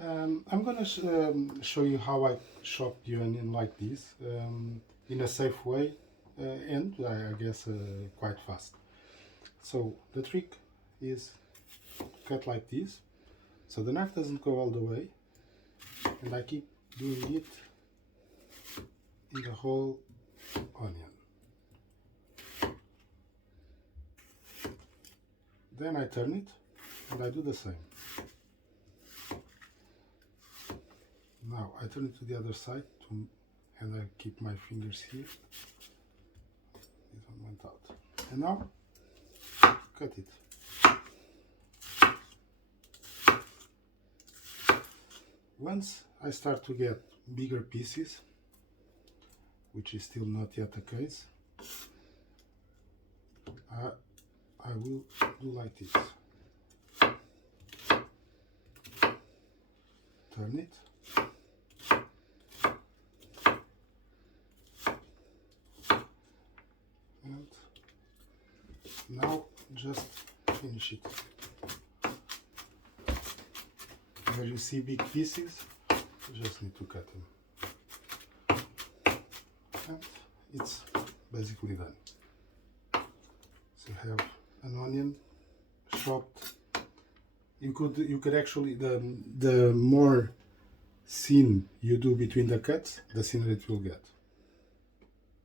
I'm gonna show you how I chop the onion like this in a safe way and I guess quite fast. So the trick is cut like this, so the knife doesn't go all the way, and I keep doing it in the whole onion. Then I turn it and I do the same. Now I turn it to the other side and I keep my fingers here. This one went out. And now cut it. Once I start to get bigger pieces, which is still not yet the case, I will do like this. Turn it. And now just finish it. Where you see big pieces, you just need to cut them. And it's basically done. So you have an onion chopped. You could actually, the more thin you do between the cuts, the thinner it will get.